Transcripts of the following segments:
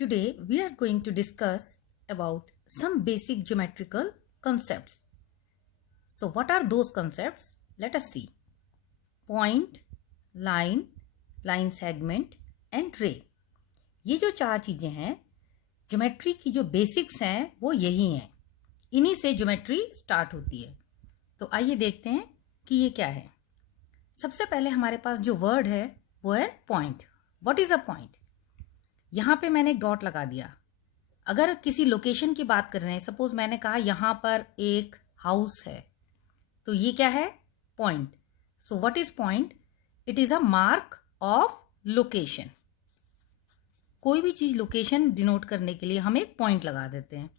Today we are going to discuss about some basic geometrical concepts. So what are those concepts? Let us see. Point, line, line segment and ray. ये जो चार चीजें हैं geometry की जो basics हैं वो यही हैं. इन्हीं से ज्योमेट्री स्टार्ट होती है. तो आइए देखते हैं कि ये क्या है. सबसे पहले हमारे पास जो वर्ड है वो है point. What is a point? यहाँ पे मैंने एक डॉट लगा दिया. अगर किसी लोकेशन की बात कर रहे हैं, सपोज मैंने कहा यहाँ पर एक हाउस है, तो ये क्या है? Point. So what is point? It is a mark of location. कोई भी चीज लोकेशन डिनोट करने के लिए हम एक पॉइंट लगा देते हैं.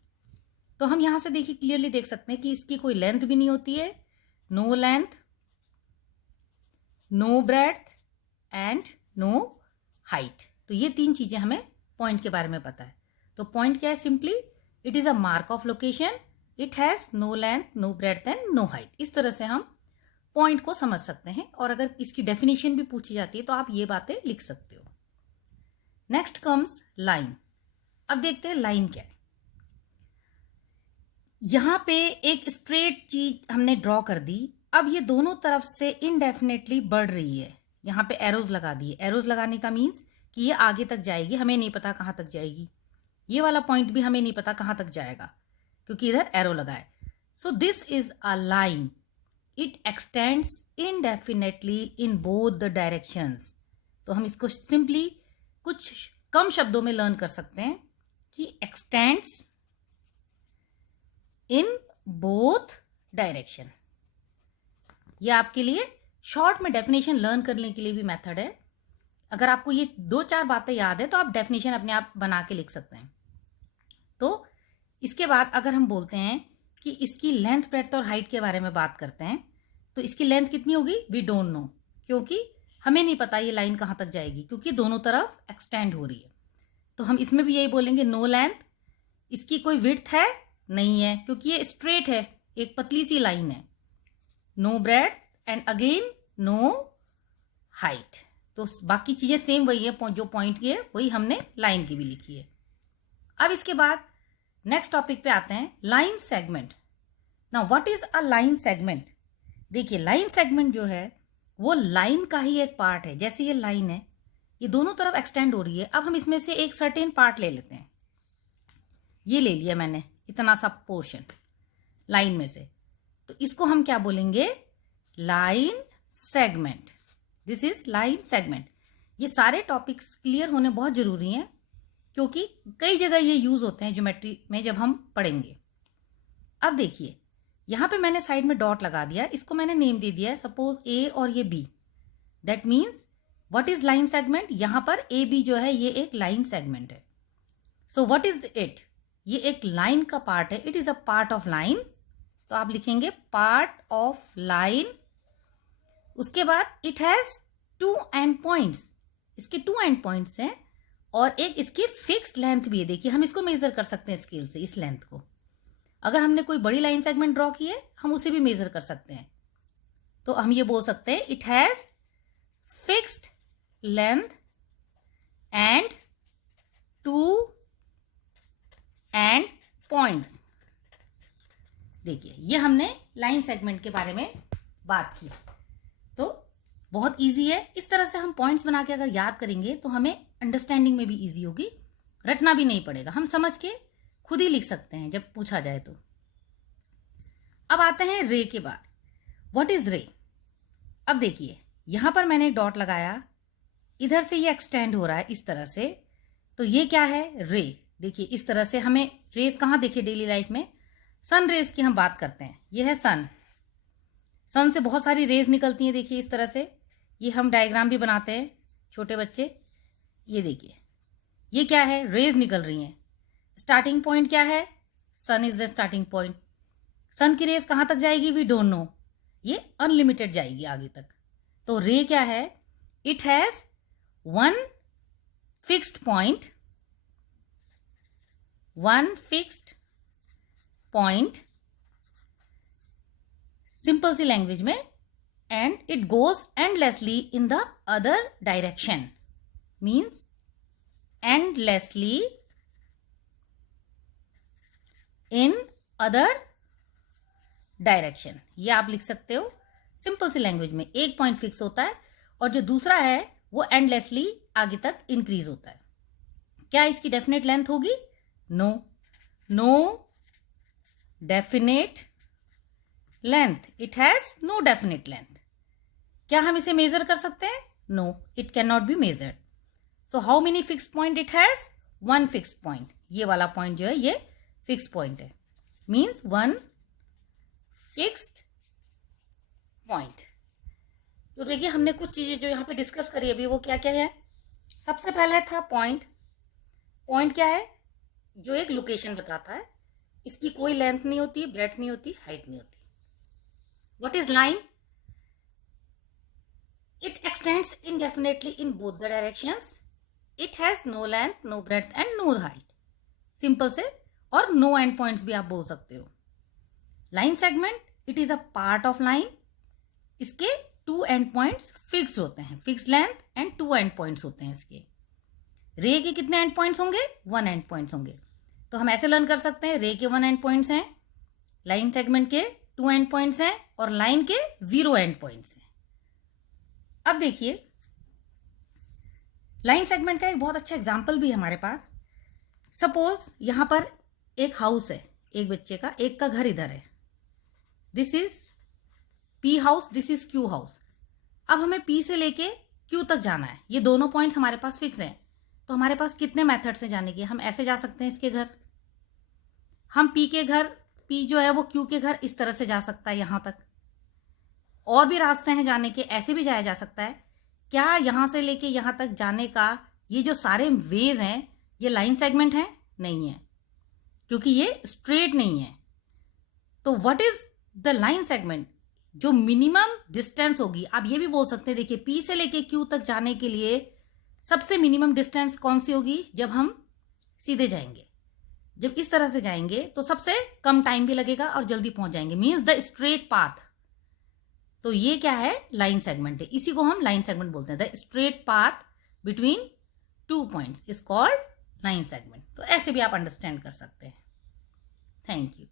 तो हम यहां से देखिए, क्लियरली देख सकते हैं कि इसकी कोई लेंथ भी नहीं होती है. No length, no breadth and no height. तो ये तीन चीजें हमें पॉइंट के बारे में पता है. तो पॉइंट क्या है? Simply it is a mark of location. It has no length, no breadth and no height. इस तरह से हम पॉइंट को समझ सकते हैं. और अगर इसकी डेफिनेशन भी पूछी जाती है तो आप ये बातें लिख सकते हो. Next comes line. अब देखते हैं लाइन क्या है. यहां पे एक स्ट्रेट चीज हमने ड्रॉ कर दी. अब ये दोनों तरफ से इनडेफिनेटली बढ़ रही है. यहां पे एरोज लगा दिए. एरोज लगाने का मीन्स कि ये आगे तक जाएगी. हमें नहीं पता कहां तक जाएगी. ये वाला पॉइंट भी हमें नहीं पता कहां तक जाएगा क्योंकि इधर एरो लगा है. So this is a line. It extends indefinitely in both the directions. तो हम इसको सिंपली कुछ कम शब्दों में लर्न कर सकते हैं कि एक्सटेंड्स इन बोथ डायरेक्शन. ये आपके लिए शॉर्ट में डेफिनेशन लर्न करने के लिए भी मेथड है. अगर आपको ये दो चार बातें याद है तो आप डेफिनेशन अपने आप बना के लिख सकते हैं. तो इसके बाद अगर हम बोलते हैं कि इसकी लेंथ, ब्रेड्थ और हाइट के बारे में बात करते हैं, तो इसकी लेंथ कितनी होगी? वी डोंट नो, क्योंकि हमें नहीं पता ये लाइन कहां तक जाएगी क्योंकि दोनों तरफ एक्सटेंड हो रही है. तो हम इसमें भी यही बोलेंगे, नो लेंथ. इसकी कोई विड्थ है? नहीं है, क्योंकि ये स्ट्रेट है, एक पतली सी लाइन है. No breadth and again no height. तो बाकी चीजें सेम वही है, जो पॉइंट की है वही हमने लाइन की भी लिखी है. अब इसके बाद नेक्स्ट टॉपिक पे आते हैं, line segment. Now what is a line segment? देखिए, लाइन सेगमेंट जो है वो लाइन का ही एक पार्ट है. जैसे ये लाइन है, ये दोनों तरफ एक्सटेंड हो रही है. अब हम इसमें से एक सर्टेन पार्ट ले लेते हैं. ये ले लिया मैंने, इतना सा पोर्शन लाइन में से. तो इसको हम क्या बोलेंगे? Line segment. This is line segment. ये सारे टॉपिक्स क्लियर होने बहुत जरूरी हैं क्योंकि कई जगह ये यूज होते हैं ज्योमेट्री में जब हम पढ़ेंगे. अब देखिए, यहां पे मैंने साइड में डॉट लगा दिया. इसको मैंने नेम दे दिया है, सपोज ए और ये B. That means what is line segment? यहां पर ए बी जो है ये एक लाइन सेगमेंट है. So what is it? ये एक लाइन का पार्ट है. It is a part of line. तो आप लिखेंगे पार्ट ऑफ लाइन. उसके बाद it has two end points. इसके टू एंड पॉइंट्स हैं और एक इसकी फिक्स्ड लेंथ भी है. देखिए, हम इसको मेजर कर सकते हैं स्केल से, इस लेंथ को. अगर हमने कोई बड़ी लाइन सेगमेंट ड्रॉ की है, हम उसे भी मेजर कर सकते हैं. तो हम ये बोल सकते हैं, it has fixed length and two end points. देखिए, ये हमने लाइन सेगमेंट के बारे में बात की. तो बहुत इजी है. इस तरह से हम पॉइंट्स बना के अगर याद करेंगे तो हमें अंडरस्टैंडिंग में भी इजी होगी. रटना भी नहीं पड़ेगा, हम समझ के खुद ही लिख सकते हैं जब पूछा जाए तो. अब आते हैं रे के बाद. व्हाट इज रे? अब देखिए, यहां पर मैंने डॉट लगाया. इधर से ये एक्सटेंड हो रहा है इस तरह से. तो ये क्या है? रे. देखिए, इस तरह से हमें रेस कहां देखे डेली लाइफ में? सन रेस की हम बात करते हैं. ये है सन. सन से बहुत सारी रेज निकलती हैं. देखिए, इस तरह से ये हम डायग्राम भी बनाते हैं छोटे बच्चे. ये देखिए, ये क्या है? रेज निकल रही हैं. स्टार्टिंग पॉइंट क्या है? Sun is the starting point. Sun की रेस कहां तक जाएगी? We don't know. ये अनलिमिटेड जाएगी आगे तक. तो रे क्या है? It has one fixed point, one fixed point, simple सी लैंग्वेज में, and it goes endlessly in the other direction. Means endlessly in other direction. ये आप लिख सकते हो सिंपल सी लैंग्वेज में। एक पॉइंट फिक्स होता है और जो दूसरा है वो एंडलेसली आगे तक इंक्रीज होता है। क्या इसकी डेफिनेट लेंथ होगी? No, no definite length, it has no definite length. क्या हम इसे मेजर कर सकते हैं? No, it can not be measured. So how many fix point it has? One fix point. ये वाला पॉइंट जो है ये फिक्स पॉइंट है, मीन्स वन फिक्स्ड पॉइंट। तो देखिए हमने कुछ चीजें जो यहाँ पे डिस्कस करी अभी, वो क्या क्या है। सबसे पहले था पॉइंट। पॉइंट क्या है? जो एक लोकेशन बताता है, इसकी कोई लेंथ नहीं होती, ब्रेड्थ नहीं होती, हाइट नहीं होती। What is line? It extends indefinitely in both the directions. It has no length, no breadth and no height. Simple से, और नो एंड पॉइंट्स भी आप बोल सकते हो। Line segment, it is a part of line. इसके two end points fix होते हैं, fix length and two end points होते हैं इसके। रे के कितने एंड पॉइंट्स होंगे? वन एंड पॉइंट्स होंगे। तो हम ऐसे लर्न कर सकते हैं, रे के वन एंड पॉइंट्स हैं, लाइन सेगमेंट के टू एंड पॉइंट्स हैं और लाइन के जीरो एंड पॉइंट्स हैं। अब देखिए लाइन सेगमेंट का एक बहुत अच्छा एग्जाम्पल भी है हमारे पास। सपोज यहां पर एक हाउस है, एक बच्चे का, एक का घर इधर है। This is P house, this is Q house. अब हमें पी से लेके क्यू तक जाना है। ये दोनों पॉइंट्स हमारे पास फिक्स हैं। तो हमारे पास कितने मेथड से जाने के? हम ऐसे जा सकते हैं इसके घर, हम पी के घर, पी जो है वो क्यू के घर इस तरह से जा सकता है यहां तक। और भी रास्ते हैं जाने के, ऐसे भी जाया जा सकता है। क्या यहां से लेके यहां तक जाने का ये जो सारे वेज हैं ये लाइन सेगमेंट हैं? नहीं है, क्योंकि ये स्ट्रेट नहीं है। तो what is the line segment? जो मिनिमम डिस्टेंस होगी। आप ये भी बोल सकते हैं, देखिए पी से लेके क्यू तक जाने के लिए सबसे मिनिमम डिस्टेंस कौन सी होगी? जब हम सीधे जाएंगे, जब इस तरह से जाएंगे तो सबसे कम टाइम भी लगेगा और जल्दी पहुंच जाएंगे, मीन्स द स्ट्रेट पाथ। तो ये क्या है? लाइन सेगमेंट है। इसी को हम लाइन सेगमेंट बोलते हैं। The straight path between two points is called line segment. तो ऐसे भी आप अंडरस्टैंड कर सकते हैं। Thank you.